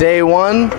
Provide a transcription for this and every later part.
Day 1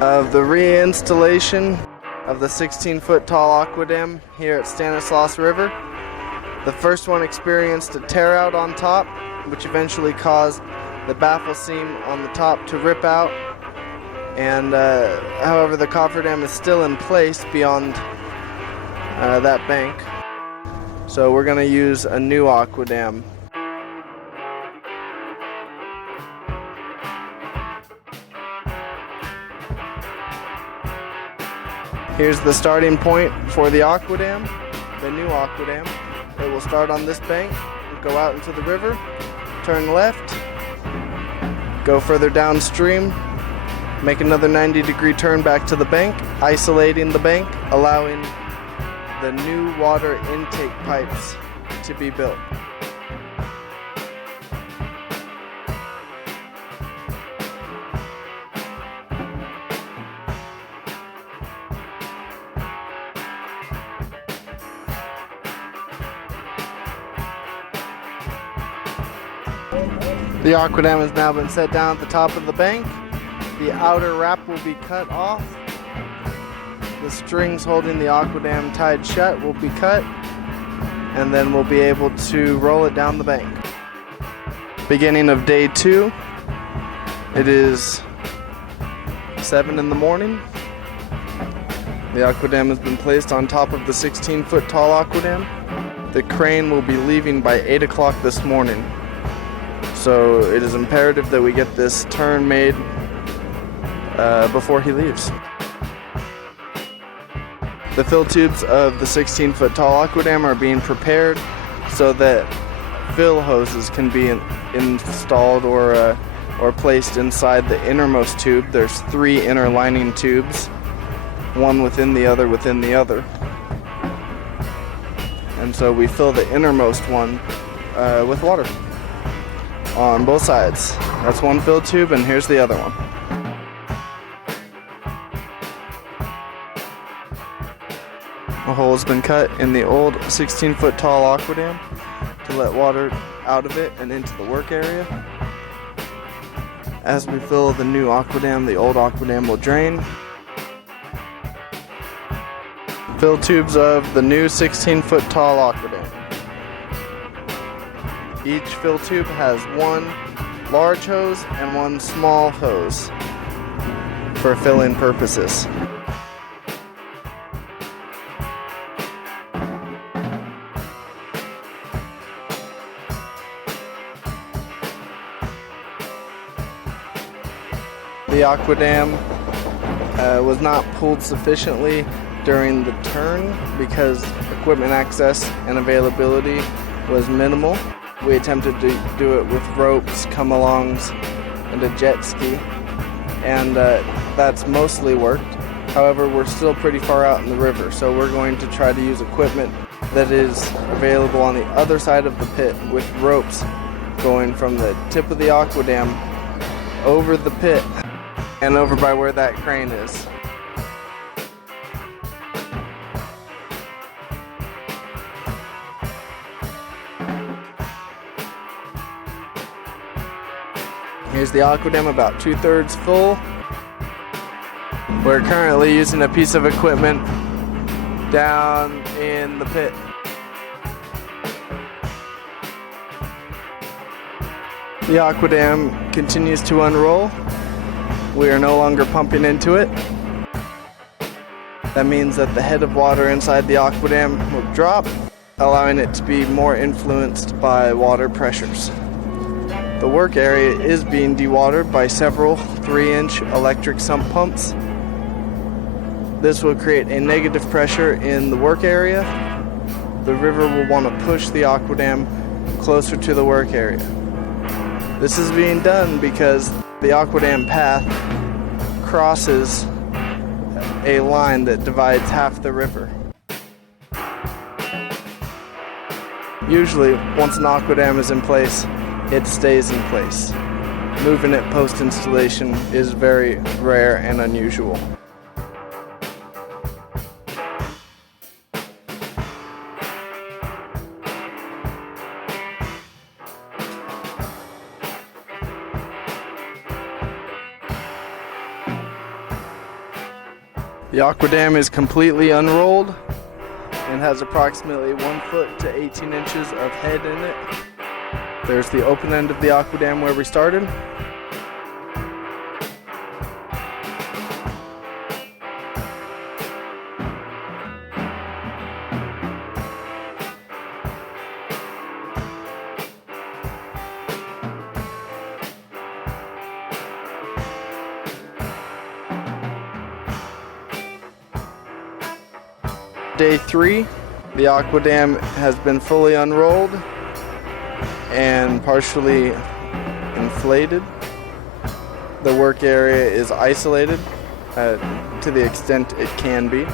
of the reinstallation of the 16-foot tall Aqua Dam here at Stanislaus River. The first one experienced a tear out on top, which eventually caused the baffle seam on the top to rip out. And however, the cofferdam is still in place beyond that bank. So we're going to use a new Aqua Dam. Here's the starting point for the Aqua Dam, the new Aqua Dam. It will start on this bank, go out into the river, turn left, go further downstream, make another 90-degree turn back to the bank, isolating the bank, allowing the new water intake pipes to be built. The Aqua Dam has now been set down at the top of the bank. The outer wrap will be cut off. The strings holding the Aqua Dam tied shut will be cut, and then we'll be able to roll it down the bank. Beginning of day 2. It is 7 in the morning. The Aqua Dam has been placed on top of the 16-foot tall Aqua Dam. The crane will be leaving by 8 o'clock this morning. So it is imperative that we get this turn made before he leaves. The fill tubes of the 16-foot tall Aqua Dam are being prepared so that fill hoses can be installed or placed inside the innermost tube. There's 3 inner lining tubes, one within the other within the other. And so we fill the innermost one with water on both sides. That's one fill tube, and here's the other one. A hole has been cut in the old 16-foot tall Aqua Dam to let water out of it and into the work area. As we fill the new Aqua Dam, the old Aqua Dam will drain. Fill tubes of the new 16-foot tall Aqua Dam. Each fill tube has one large hose and one small hose for filling purposes. The Aqua Dam was not pulled sufficiently during the turn because equipment access and availability was minimal. We attempted to do it with ropes, come-alongs, and a jet ski, and that's mostly worked. However, we're still pretty far out in the river, so we're going to try to use equipment that is available on the other side of the pit with ropes going from the tip of the Aqua Dam over the pit and over by where that crane is. Here's the Aqua Dam about 2/3 full. We're currently using a piece of equipment down in the pit. The Aqua Dam continues to unroll. We are no longer pumping into it. That means that the head of water inside the Aqua Dam will drop, allowing it to be more influenced by water pressures. The work area is being dewatered by several 3-inch electric sump pumps. This will create a negative pressure in the work area. The river will want to push the Aqua Dam closer to the work area. This is being done because the Aqua Dam path crosses a line that divides half the river. Usually, once an Aqua Dam is in place, it stays in place. Moving it post-installation is very rare and unusual. The Aqua Dam is completely unrolled and has approximately 1 foot to 18 inches of head in it. There's the open end of the Aqua Dam where we started. Day 3, the Aqua Dam has been fully unrolled and partially inflated. The work area is isolated to the extent it can be.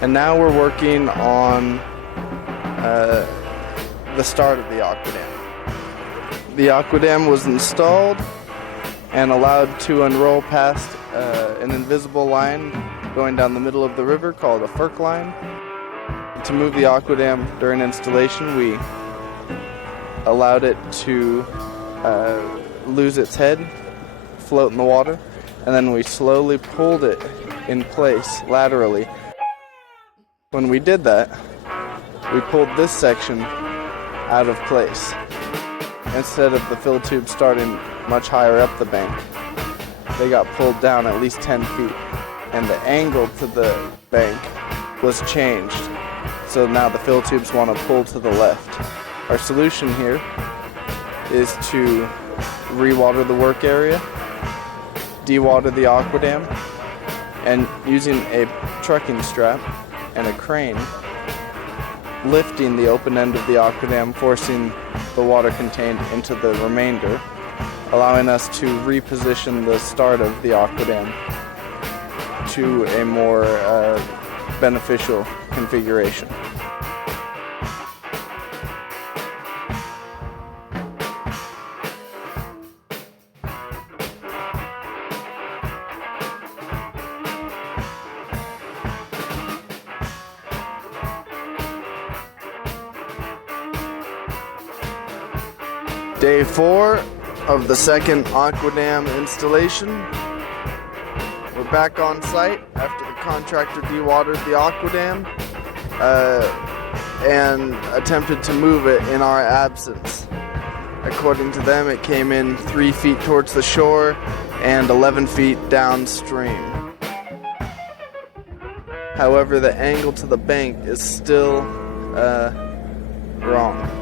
And now we're working on the start of the Aqua Dam. The Aqua Dam was installed and allowed to unroll past an invisible line going down the middle of the river called a FERC line. To move the Aqua Dam during installation, we allowed it to lose its head, float in the water, and then we slowly pulled it in place laterally. When we did that, we pulled this section out of place. Instead of the fill tube starting much higher up the bank, they got pulled down at least 10 feet, and the angle to the bank was changed. So now the fill tubes want to pull to the left. Our solution here is to rewater the work area, dewater the Aqua Dam, and using a trucking strap and a crane, lifting the open end of the Aqua Dam, forcing the water contained into the remainder, allowing us to reposition the start of the Aqua Dam to a more beneficial configuration. Day 4 of the second Aqua Dam installation. We're back on site after the contractor dewatered the Aqua Dam and attempted to move it in our absence. According to them, it came in 3 feet towards the shore and 11 feet downstream. However, the angle to the bank is still wrong.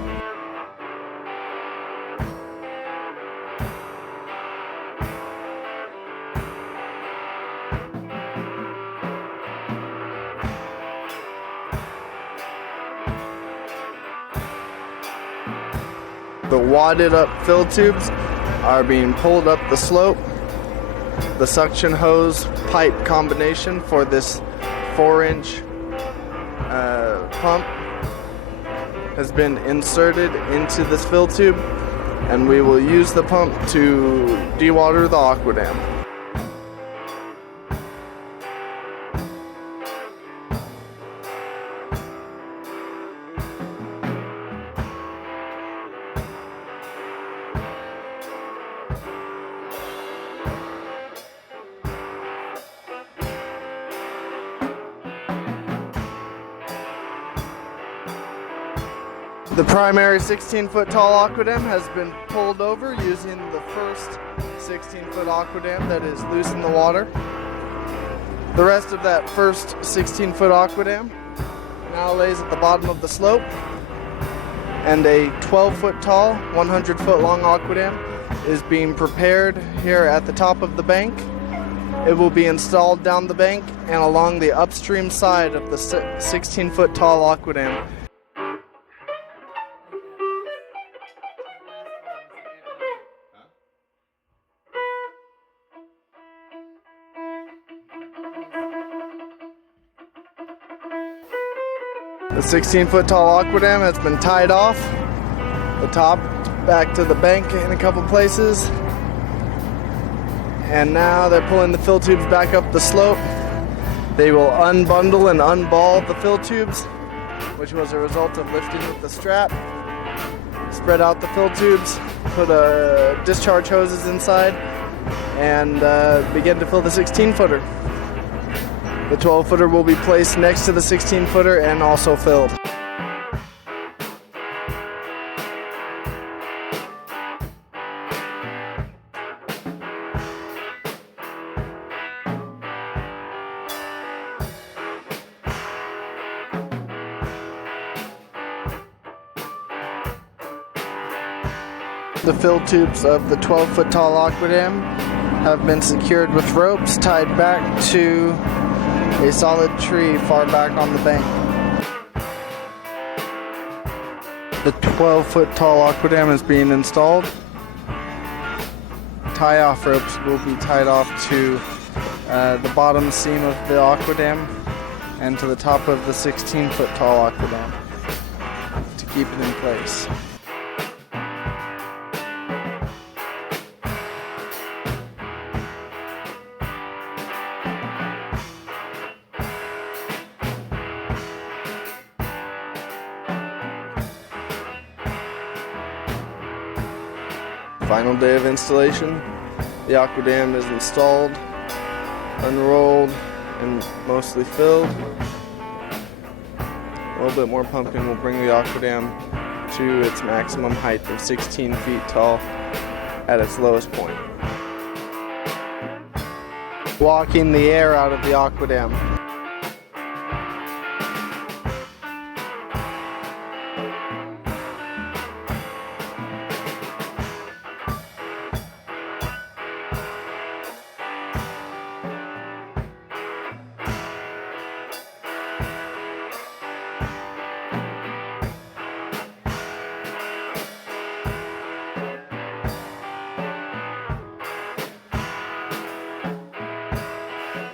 The wadded up fill tubes are being pulled up the slope. The suction hose pipe combination for this 4-inch pump has been inserted into this fill tube, and we will use the pump to dewater the Aqua Dam. The primary 16-foot tall Aqua Dam has been pulled over using the first 16-foot Aqua Dam that is loose in the water. The rest of that first 16-foot Aqua Dam now lays at the bottom of the slope, and a 12-foot tall, 100-foot long Aqua Dam is being prepared here at the top of the bank. It will be installed down the bank and along the upstream side of the 16-foot tall Aqua Dam. The 16-foot tall Aqua Dam has been tied off, the top back to the bank in a couple places, and now they're pulling the fill tubes back up the slope. They will unbundle and unball the fill tubes, which was a result of lifting with the strap. Spread out the fill tubes, put discharge hoses inside, and begin to fill the 16-footer. The 12-footer will be placed next to the 16-footer and also filled. The fill tubes of the 12-foot tall AquaDam have been secured with ropes tied back to a solid tree far back on the bank. The 12-foot tall AquaDam is being installed. Tie-off ropes will be tied off to the bottom seam of the AquaDam and to the top of the 16-foot tall AquaDam to keep it in place. Final day of installation. The AquaDam is installed, unrolled, and mostly filled. A little bit more pumping will bring the AquaDam to its maximum height of 16 feet tall at its lowest point. Walking the air out of the AquaDam.